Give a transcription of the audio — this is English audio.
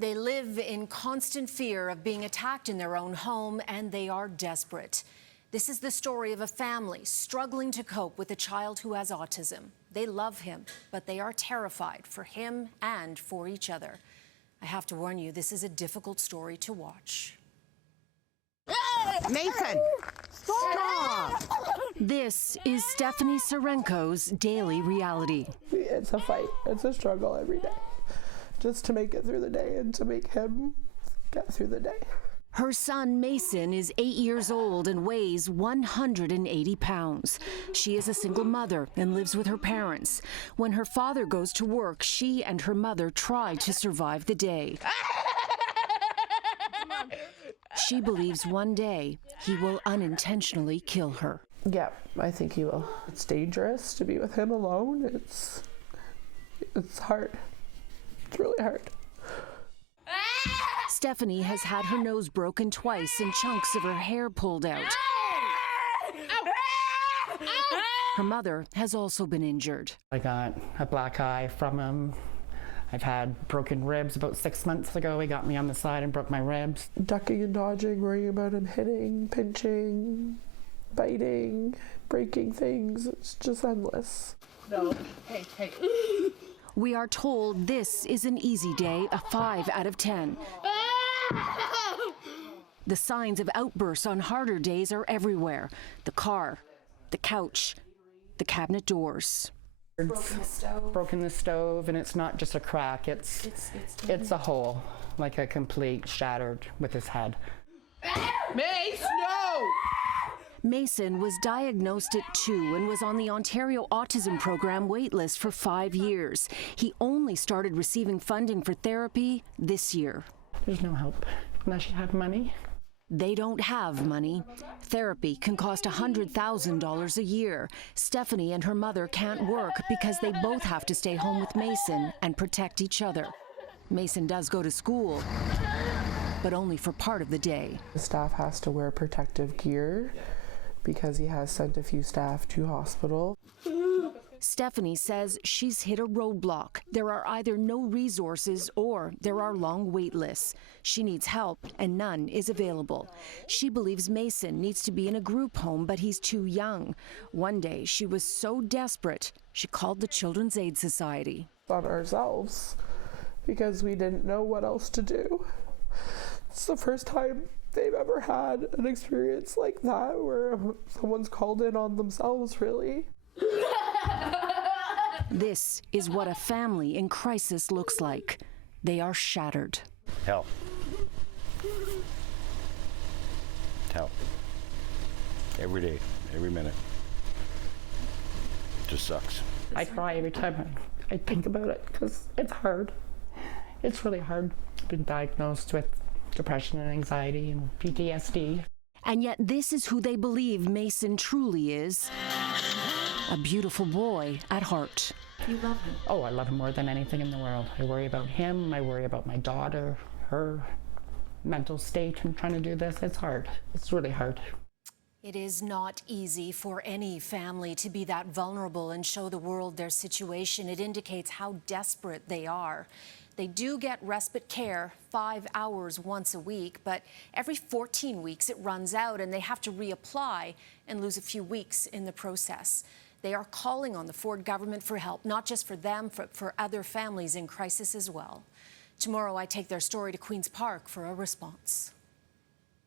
They live in constant fear of being attacked in their own home, and they are desperate. This is the story of a family struggling to cope with a child who has autism. They love him, but they are terrified for him and for each other. I have to warn you, this is a difficult story to watch. Nathan, stop! This is Stephanie Serenko's daily reality. It's a fight. It's a struggle every day. Just to make it through the day and to make him get through the day. Her son, Mason, is 8 years old and weighs 180 pounds. She is a single mother and lives with her parents. When her father goes to work, she and her mother try to survive the day. She believes one day he will unintentionally kill her. Yeah, I think he will. It's dangerous to be with him alone. It's hard. It's really hard. Stephanie has had her nose broken twice and chunks of her hair pulled out. Her mother has also been injured. I got a black eye from him. I've had broken ribs. About 6 months ago, he got me on the side and broke my ribs. Ducking and dodging, worrying about him hitting, pinching, biting, breaking things. It's just endless. No, hey. We are told this is an easy day, a 5 out of 10. The signs of outbursts on harder days are everywhere. The car, the couch, the cabinet doors. Broken the stove, and it's not just a crack, it's a hole, like a complete shattered with his head. Mace, no! Mason was diagnosed at 2 and was on the Ontario Autism Program waitlist for 5 years. He only started receiving funding for therapy this year. There's no help unless you have money. They don't have money. Therapy can cost $100,000 a year. Stephanie and her mother can't work because they both have to stay home with Mason and protect each other. Mason does go to school, but only for part of the day. The staff has to wear protective gear because he has sent a few staff to hospital. Stephanie says she's hit a roadblock. There are either no resources or there are long wait lists. She needs help and none is available. She believes Mason needs to be in a group home, but he's too young. One day she was so desperate, she called the Children's Aid Society. On ourselves because we didn't know what else to do. It's the first time they've ever had an experience like that where someone's called in on themselves, really. This is what a family in crisis looks like. They are shattered. Help. Help. Every day, every minute. Just sucks. I cry every time I think about it because it's hard. It's really hard. I've been diagnosed with depression and anxiety and PTSD. And yet this is who they believe Mason truly is. A beautiful boy at heart. You love him? Oh, I love him more than anything in the world. I worry about him. I worry about my daughter, her mental state and trying to do this. It's hard. It's really hard. It is not easy for any family to be that vulnerable and show the world their situation. It indicates how desperate they are. They do get respite care 5 hours once a week, but every 14 weeks it runs out and they have to reapply and lose a few weeks in the process. They are calling on the Ford government for help, not just for them, but for other families in crisis as well. Tomorrow I take their story to Queen's Park for a response.